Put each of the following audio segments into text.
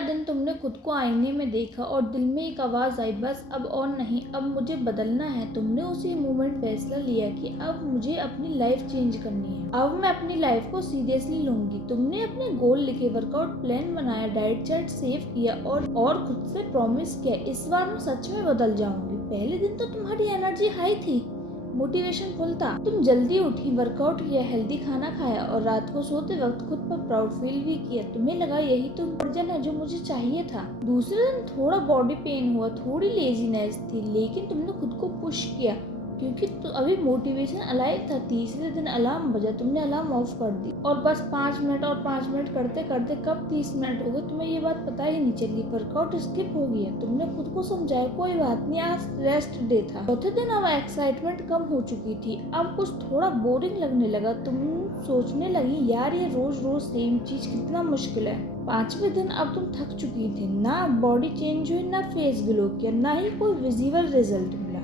दिन तुमने खुद को आईने में देखा और दिल में एक आवाज़ आई, बस अब और नहीं, अब मुझे बदलना है। तुमने उसी मोमेंट फैसला लिया कि अब मुझे अपनी लाइफ चेंज करनी है, अब मैं अपनी लाइफ को सीरियसली लूंगी। तुमने अपने गोल लिखे, वर्कआउट प्लान बनाया, डाइट चार्ट सेव किया और खुद से प्रॉमिस किया, इस बार मैं सच में बदल जाऊंगी। पहले दिन तो तुम्हारी एनर्जी हाई थी, मोटिवेशन फुल था। तुम जल्दी उठी, वर्कआउट किया, हेल्दी खाना खाया और रात को सोते वक्त खुद पर प्राउड फील भी किया। तुम्हें लगा यही तो वर्जन है जो मुझे चाहिए था। दूसरे दिन थोड़ा बॉडी पेन हुआ, थोड़ी लेजीनेस थी, लेकिन तुमने खुद को पुश किया क्योंकि तो अभी मोटिवेशन अलाइव था। तीसरे दिन अलार्म बजा, तुमने अलार्म ऑफ कर दी और बस 5 मिनट और 5 मिनट करते करते कब 30 मिनट हो गए तुम्हें ये बात पता ही नहीं चली। वर्कआउट स्किप हो गया। तुमने खुद को समझाया कोई बात नहीं, आज रेस्ट डे था। चौथे दिन अब एक्साइटमेंट कम हो चुकी थी, अब कुछ थोड़ा बोरिंग लगने लगा। तुम सोचने लगी यार ये रोज रोज सेम चीज कितना मुश्किल है। पांचवें दिन अब तुम थक चुकी थी, ना बॉडी चेंज हुई, ना फेस ग्लो किया, ना ही कोई विजिबल रिजल्ट मिला।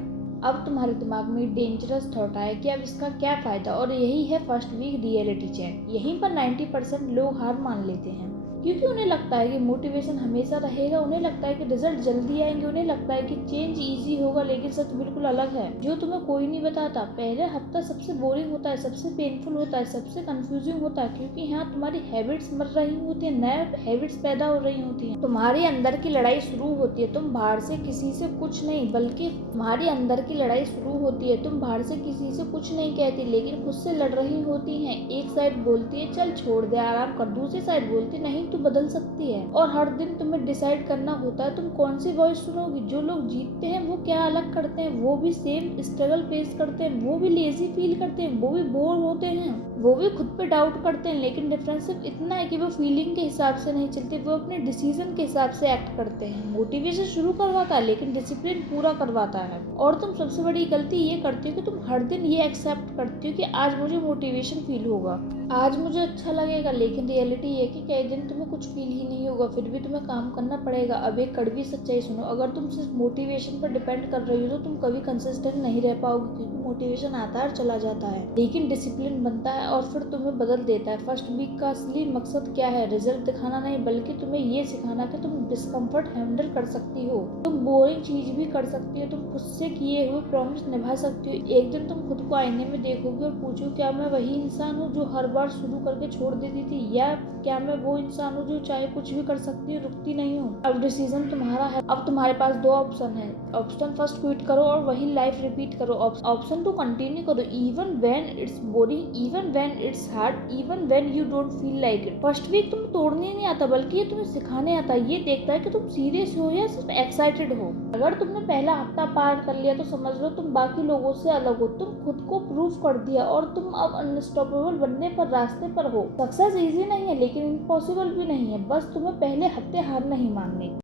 अब तुम्हारे दिमाग में डेंजरस थॉट आया कि अब इसका क्या फ़ायदा, और यही है फर्स्ट वीक रियलिटी चेक। यहीं पर 90% लोग हार मान लेते हैं क्योंकि उन्हें लगता है कि मोटिवेशन हमेशा रहेगा, उन्हें लगता है कि रिजल्ट जल्दी आएंगे, उन्हें लगता है कि चेंज इजी होगा, लेकिन सच बिल्कुल अलग है जो तुम्हें कोई नहीं बताता। पहले हफ्ता सबसे बोरिंग होता है, सबसे पेनफुल होता है, सबसे कंफ्यूजिंग होता है क्योंकि यहाँ तुम्हारी हैबिट्स मर रही होती है, नए हैबिट्स पैदा हो रही होती हैं। तुम्हारी अंदर की लड़ाई शुरू होती है, तुम बाहर से किसी से कुछ नहीं, बल्कि तुम्हारी अंदर की लड़ाई शुरू होती है, तुम बाहर से किसी से कुछ नहीं कहती लेकिन खुद से लड़ रही होती हैं। एक साइड बोलती है चल छोड़ दे आराम कर, दूसरी साइड बोलती नहीं तू बदल सकती है। और हर दिन तुम्हें डिसाइड करना होता है तुम कौन सी वॉइस सुनोगी। जो लोग जीतते हैं वो क्या अलग करते हैं, वो भी सेम स्ट्रगल फेस करते हैं, वो भी लेजी फील करते हैं, वो भी बोर होते हैं, वो भी खुद पे डाउट करते हैं, लेकिन डिफरेंस सिर्फ इतना है कि वो फीलिंग के हिसाब से नहीं चलते, वो अपने डिसीजन के हिसाब से एक्ट करते हैं। मोटिवेशन शुरू करवाता है लेकिन डिसिप्लिन पूरा करवाता है। और तुम सबसे बड़ी गलती ये करती हो कि तुम हर दिन ये एक्सेप्ट करती हो कि आज मुझे मोटिवेशन फील होगा, आज मुझे अच्छा लगेगा, लेकिन रियलिटी ये कि कई दिन तुम्हें कुछ फील ही नहीं होगा, फिर भी तुम्हें काम करना पड़ेगा। अब एक कड़वी सच्चाई सुनो, अगर तुम सिर्फ मोटिवेशन पर डिपेंड कर रही हो तो तुम कभी कंसिस्टेंट नहीं रह पाओगे क्योंकि मोटिवेशन आता है और चला जाता है, लेकिन डिसिप्लिन बनता है और फिर तुम्हें बदल देता है। फर्स्ट वीक का असली मकसद क्या है? रिजल्ट दिखाना नहीं, बल्कि तुम्हें ये सिखाना कि तुम डिस्कम्फर्ट हैंडल कर सकती हो, तुम बोरिंग चीज भी कर सकती हो, तुम खुद से किए हुए प्रॉमिस निभा सकती हो। एक दिन तुम खुद को आईने में देखोगे और पूछो क्या मैं वही इंसान हूँ जो हर बार शुरू करके छोड़ देती थी, या क्या मैं वो इंसान हूँ जो चाहे कुछ भी कर सकती हूँ, रुकती नहीं हूँ। अब डिसीजन तुम्हारा है। अब तुम्हारे पास दो ऑप्शन है। ऑप्शन फर्स्ट क्विट करो और वही लाइफ रिपीट करो। ऑप्शन टू कंटिन्यू करो even when it's boring, even when it's hard, even when you don't feel like it. First week तुम्हें तोड़ने नहीं आता बल्कि ये तुम्हें सिखाने आता है। ये देखता है कि तुम सीरियस हो या सिर्फ एक्साइटेड हो। अगर तुमने पहला हफ्ता पार कर लिया तो समझ लो तुम बाकी लोगों से अलग हो, तुम खुद को प्रूव कर दिया और तुम अब अनस्टॉपेबल बनने पर रास्ते पर हो। सक्सेस इजी नहीं है लेकिन इम्पॉसिबल भी नहीं है, बस तुम्हें पहले हफ्ते हार नहीं माननी।